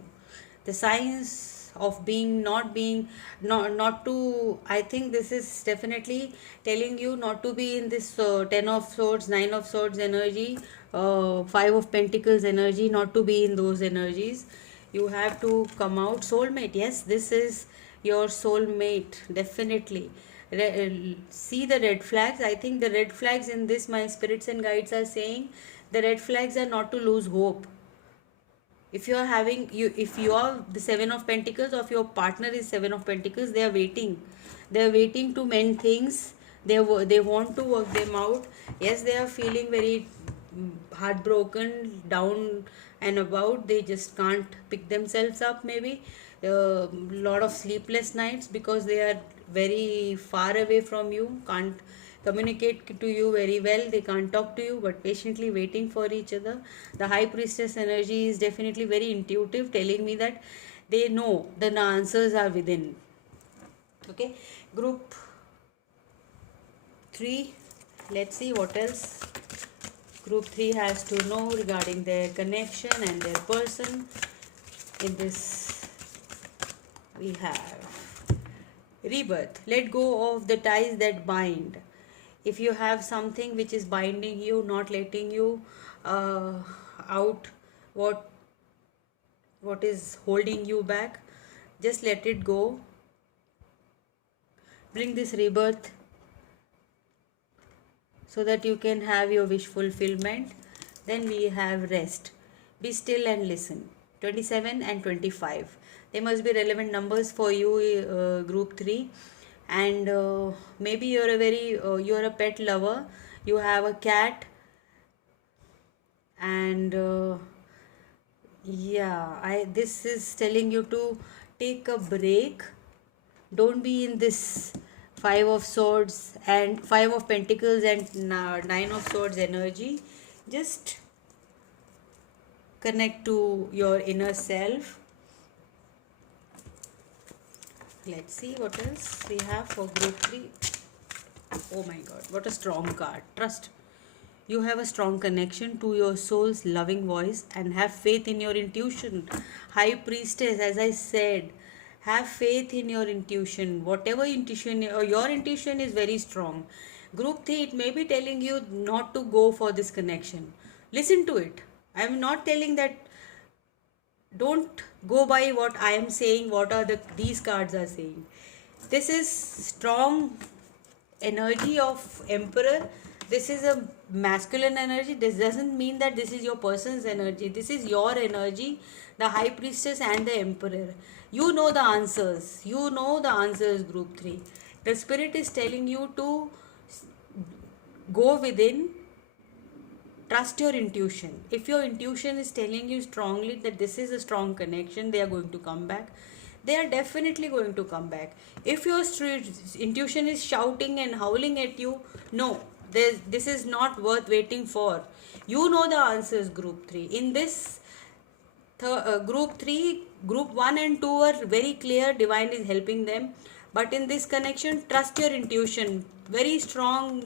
The signs of not to, I think this is definitely telling you not to be in this 10 of swords, 9 of swords energy, 5 of pentacles energy, not to be in those energies. You have to come out. Soulmate, yes, this is your soulmate, definitely. See the red flags. I think the red flags in this, my spirits and guides are saying, the red flags are not to lose hope. If you are having if you are the Seven of Pentacles, or if your partner is Seven of Pentacles, they are waiting to mend things. They want to work them out. Yes, they are feeling very heartbroken, down and about. They just can't pick themselves up, maybe a lot of sleepless nights, because they are very far away from you, can't communicate to you very well, they can't talk to you, but patiently waiting for each other. The High Priestess energy is definitely very intuitive, telling me that they know the answers are within. Okay, group 3, let's see what else group 3 has to know regarding their connection and their person. In this, we have rebirth. Let go of the ties that bind. If you have something which is binding you, not letting you out, what is holding you back, just let it go. Bring this rebirth so that you can have your wish fulfillment. Then we have rest. Be still and listen. 27 and 25. They must be relevant numbers for you, group 3. And maybe you're a pet lover. You have a cat, and this is telling you to take a break. Don't be in this Five of Swords and Five of Pentacles and Nine of Swords energy. Just connect to your inner self. Let's see what else we have for group 3. Oh my god, what a strong card. Trust. You have a strong connection to your soul's loving voice and have faith in your intuition. High Priestess, as I said, have faith in your intuition. Whatever intuition, or your intuition is very strong. Group 3, it may be telling you not to go for this connection. Listen to it. I am not telling that. Don't go by what I am saying, what are these cards are saying. This is strong energy of Emperor. This is a masculine energy. This doesn't mean that this is your person's energy. This is your energy, the High Priestess and the Emperor. You know the answers. You know the answers, group 3. The the spirit is telling you to go within, trust your intuition. If your intuition is telling you strongly that this is a strong connection, they are going to come back. They are definitely going to come back. If your intuition is shouting and howling at you, no, this is not worth waiting for. You know the answers, group 3. In this group 3, group 1 and 2 are very clear, divine is helping them. But in this connection, trust your intuition. Very strong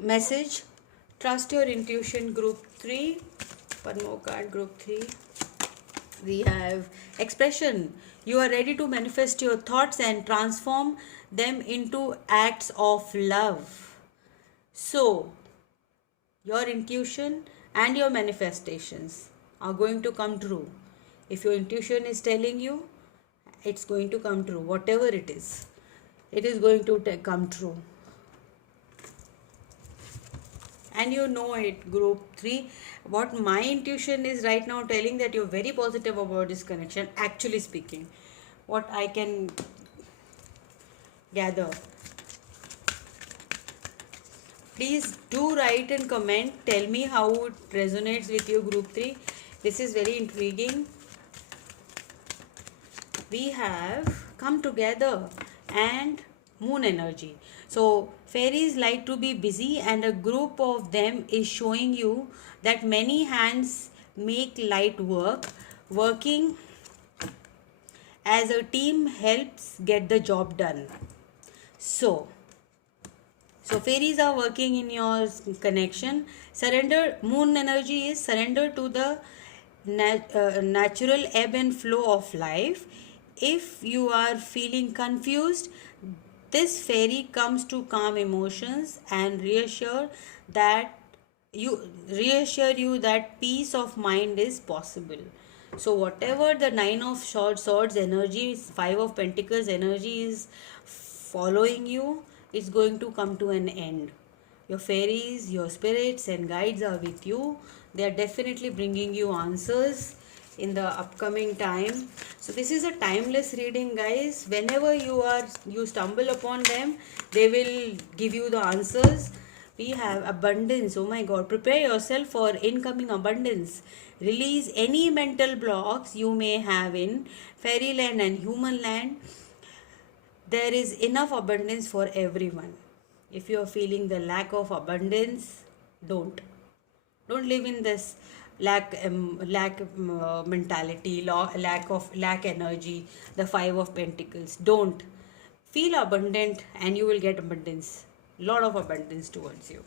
message. Trust your intuition, group 3. One more card, group 3. We have expression. You are ready to manifest your thoughts and transform them into acts of love. So, your intuition and your manifestations are going to come true. If your intuition is telling you, it's going to come true. Whatever it is going to come true. And you know it, group 3. What my intuition is right now telling, that you're very positive about this connection, actually speaking. What I can gather. Please do write and comment. Tell me how it resonates with you, group 3. This is very intriguing. We have come together and moon energy. So fairies like to be busy, and a group of them is showing you that many hands make light work. Working as a team helps get the job done. So fairies are working in your connection. Surrender. Moon energy is surrender to the natural ebb and flow of life. If you are feeling confused, this fairy comes to calm emotions and reassure you that peace of mind is possible. So whatever the 9 of swords energy, 5 of pentacles energy is following you, it's going to come to an end. Your fairies, your spirits and guides are with you. They are definitely bringing you answers in the upcoming time. So this is a timeless reading, guys. Whenever you stumble upon them, they will give you the answers. We have abundance. Oh my God, prepare yourself for incoming abundance. Release any mental blocks you may have in fairyland and human land. There is enough abundance for everyone. If you are feeling the lack of abundance, don't live in this lack mentality, lack energy, the 5 of pentacles. Don't. Feel abundant and you will get abundance. Lot of abundance towards you.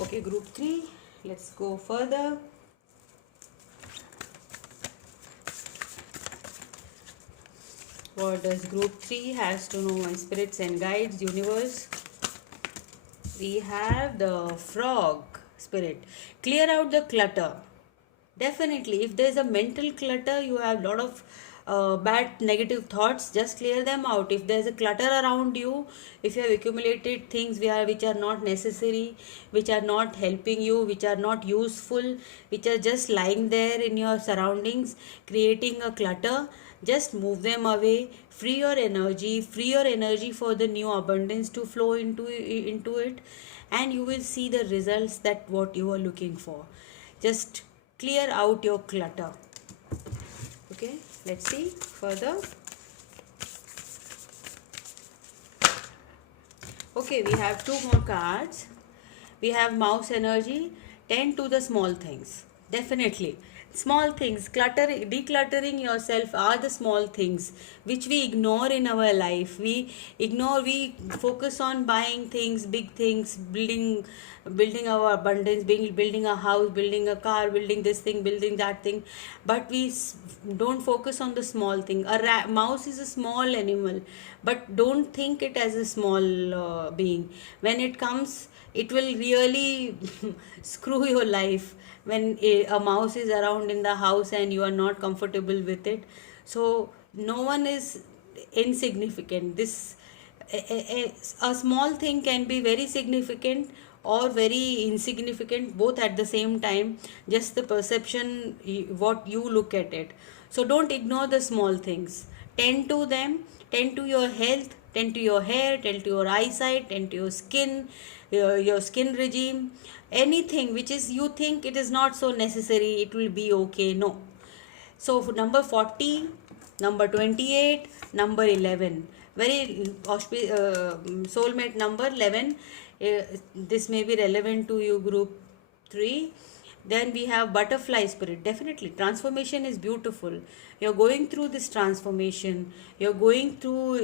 Okay, group 3, let's go further. What does group 3 has to know, my spirits and guides, universe? We have the frog spirit. Clear out the clutter. Definitely, if there is a mental clutter, you have a lot of bad negative thoughts, just clear them out. If there is a clutter around you, if you have accumulated things which are not necessary, which are not helping you, which are not useful, which are just lying there in your surroundings, creating a clutter, just move them away. Free your energy for the new abundance to flow into it, and you will see the results that what you are looking for. Just clear out your clutter. Okay, let's see further. Okay, we have 2 more cards. We have mouse energy. Tend to the small things. Definitely. Small things. Decluttering yourself are the small things which we ignore in our life. We focus on buying things, big things, building our abundance, building a house, building a car, building this thing, building that thing. But we don't focus on the small thing. A mouse is a small animal, but don't think it as a small being. When it comes, it will really screw your life when a mouse is around in the house and you are not comfortable with it. So no one is insignificant. A small thing can be very significant or very insignificant, both at the same time. Just the perception, what you look at it. So don't ignore the small things. Tend to them. Tend to your health, tend to your hair, tend to your eyesight, tend to your skin, your skin regime. anything which is you think it is not so necessary, it will be okay. No. So for number 40, number 28, number 11, very soulmate number 11. This may be relevant to you, group 3. Then we have butterfly spirit. Definitely transformation is beautiful. You're going through this transformation, you're going through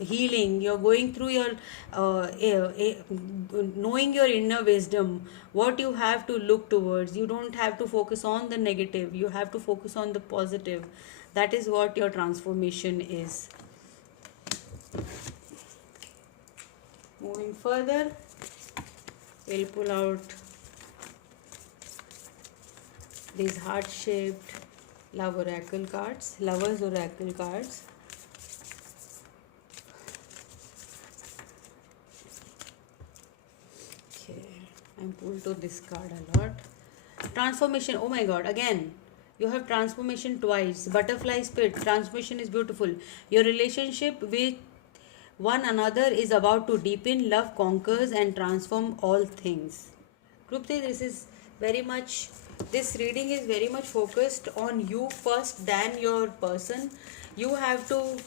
healing, you're going through your knowing your inner wisdom, what you have to look towards. You don't have to focus on the negative, you have to focus on the positive. That is what your transformation is. Moving further, we'll pull out these heart-shaped love oracle cards, lovers oracle cards. Okay, I'm pulled to this card a lot. Transformation. Oh my god, again you have transformation twice. Butterfly spirit, transformation is beautiful. Your relationship with one another is about to deepen. Love conquers and transform all things. Group 3, this reading is very much focused on you first than your person. You have to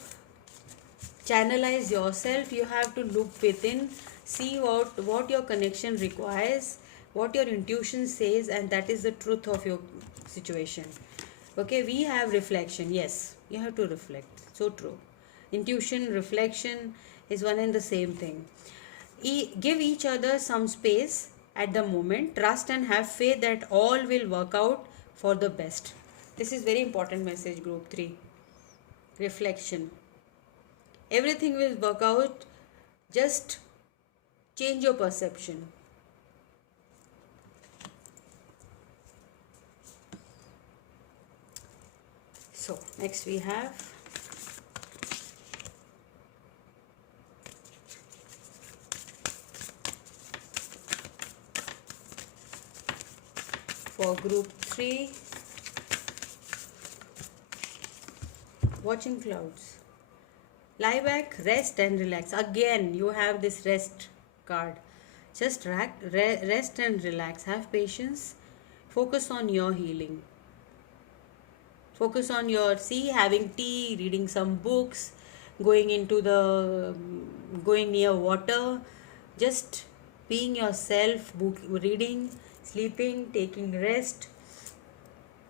channelize yourself, you have to look within, see what your connection requires, what your intuition says, and that is the truth of your situation. Okay, we have reflection. Yes, you have to reflect. So true. Intuition, reflection is one and the same thing. Give each other some space at the moment. Trust and have faith that all will work out for the best. This is very important message, group 3. Reflection. Everything will work out. Just change your perception. So next we have for group 3, watching clouds. Lie back, rest and relax. Again you have this rest card. Just rest and relax. Have patience. Focus on your healing. Focus on your having tea, reading some books, going near water, just being yourself, reading, sleeping, taking rest.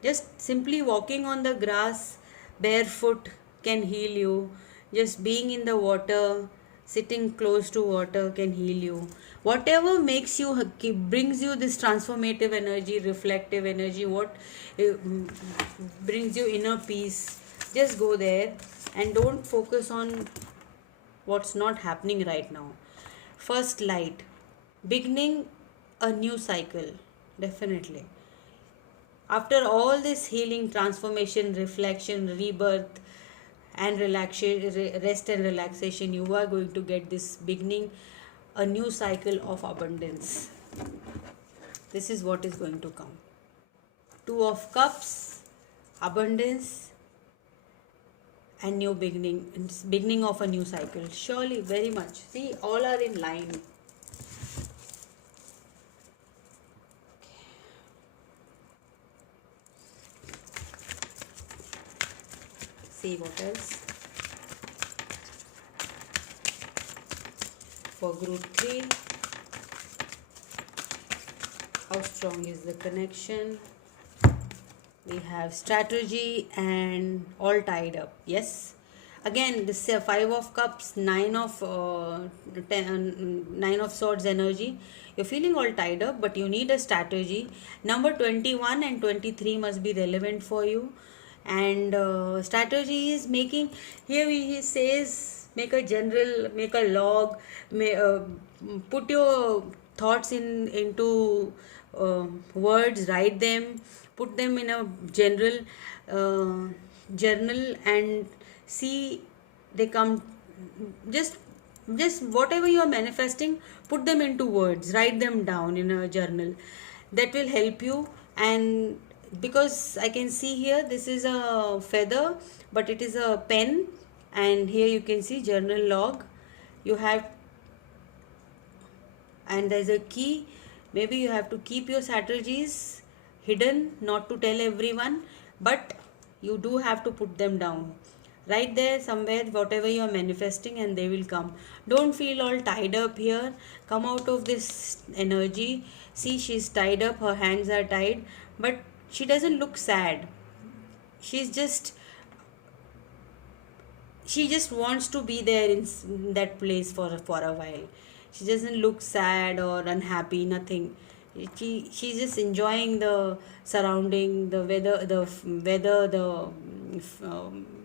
Just simply walking on the grass barefoot can heal you. Just being in the water, sitting close to water can heal you. Whatever makes you, brings you this transformative energy, reflective energy, what brings you inner peace, just go there and don't focus on what's not happening right now. First light, beginning a new cycle. Definitely after all this healing, transformation, reflection, rebirth and rest and relaxation, you are going to get this beginning a new cycle of abundance. This is what is going to come. 2 of Cups, abundance and new beginning. It's beginning of a new cycle. Surely, very much. See, all are in line. See what else. For group 3, how strong is the connection? We have strategy and all tied up. Yes. Again, this 5 of Cups, 9 of Swords energy. You're feeling all tied up, but you need a strategy. Number 21 and 23 must be relevant for you. And strategy is making, here he says, make a log, put your thoughts into words, write them, put them in a journal and see they come. Just whatever you are manifesting, put them into words, write them down in a journal. That will help you. And because I can see here, this is a feather, but it is a pen, and here you can see journal log. You have, and there's a key. Maybe you have to keep your strategies hidden, not to tell everyone, but you do have to put them down right there somewhere, whatever you are manifesting, and they will come. Don't feel all tied up here. Come out of this energy. See, she's tied up, her hands are tied, but she doesn't look sad. she's just she just wants to be there in that place for a while. She doesn't look sad or unhappy, nothing. She's just enjoying the surrounding, the weather, the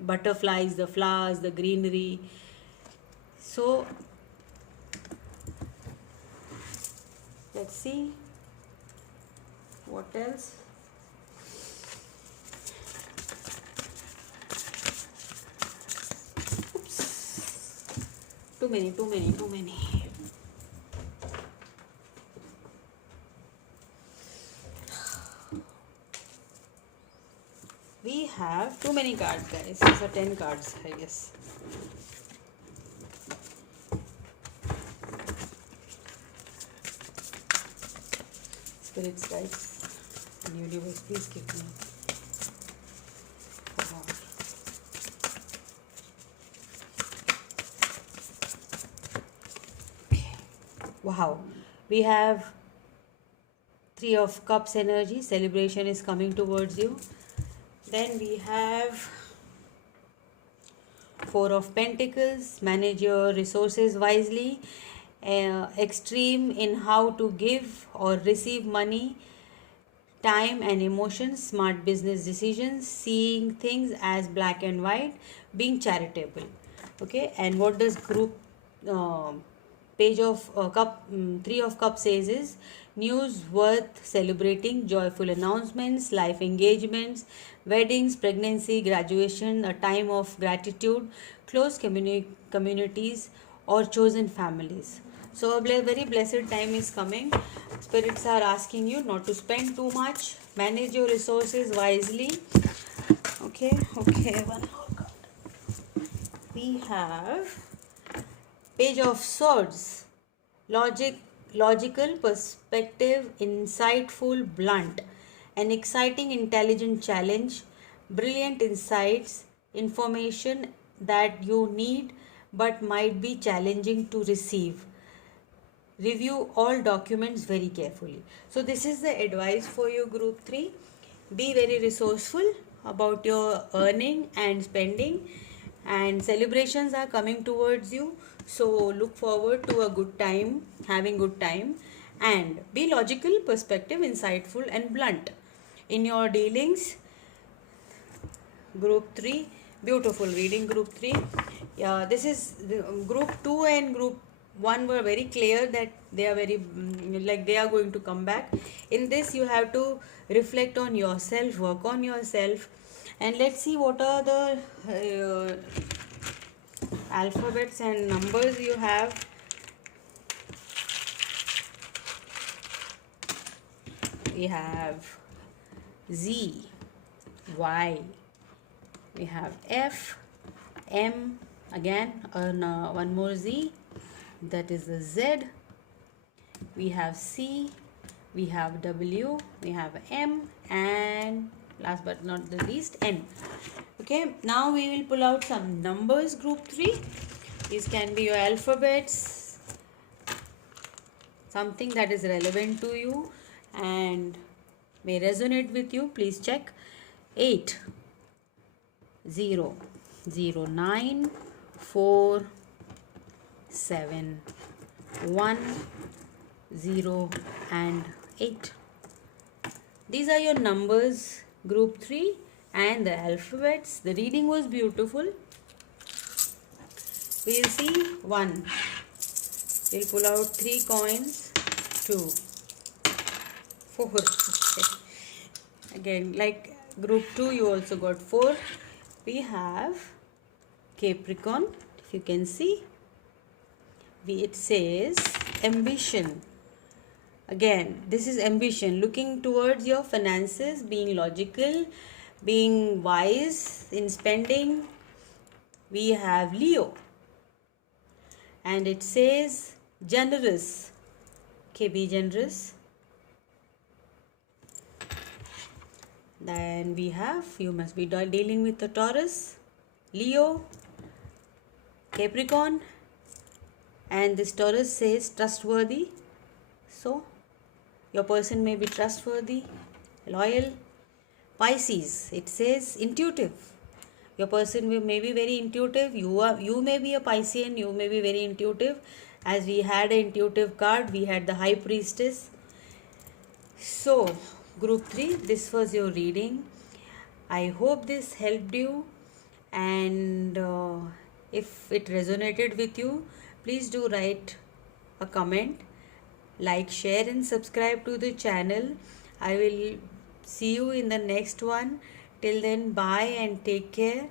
butterflies, the flowers, the greenery. So let's see what else. Too many. We have too many cards, guys. These are 10 cards, I guess. Spirits, guys, and universe, please give me. Wow, we have Three of Cups energy. Celebration is coming towards you. Then we have Four of Pentacles. Manage your resources wisely. Extreme in how to give or receive money, time and emotions. Smart business decisions. Seeing things as black and white. Being charitable. Okay, and what does group page of Three of Cups says is news worth celebrating, joyful announcements, life engagements, weddings, pregnancy, graduation, a time of gratitude, close communities or chosen families. So a very blessed time is coming. Spirits are asking you not to spend too much, manage your resources wisely. Okay, one more card. We have Page of Swords. Logical, perspective, insightful, blunt. An exciting, intelligent challenge. Brilliant insights. Information that you need but might be challenging to receive. Review all documents very carefully. So this is the advice for you, group 3. Be very resourceful about your earning and spending, and celebrations are coming towards you. So look forward to a good time, having good time, and be logical, perspective, insightful and blunt in your dealings. Group 3, beautiful reading, group 3. This is group 2 and group 1 were very clear that they are very like they are going to come back. In this you have to reflect on yourself, work on yourself, and let's see what are the alphabets and numbers you have. We have Z, Y, we have F, M, again one more Z, that is the Z. We have C, we have W, we have M, and last but not the least N. Okay, now we will pull out some numbers, group 3. These can be your alphabets, something that is relevant to you and may resonate with you. Please check. 8, 0, 0, 9, 4, 7, 1, 0 and 8. These are your numbers, group 3, and the alphabets. The reading was beautiful. We'll see 1. We'll pull out 3 coins. 2, 4. Okay. Again, like group 2, you also got 4. We have Capricorn. If you can see, it says ambition. Again, this is ambition, looking towards your finances, being logical, being wise in spending. We have Leo, and it says generous. Okay, be generous. Then we have, you must be dealing with the Taurus, Leo, Capricorn, and this Taurus says trustworthy. So your person may be trustworthy, loyal. Pisces, it says intuitive. Your person may be very intuitive. You may be a Piscean, you may be very intuitive. As we had an intuitive card, we had the High Priestess. So, group 3, this was your reading. I hope this helped you, and if it resonated with you, please do write a comment, like, share, and subscribe to the channel. I will see you in the next one. Till then, bye and take care.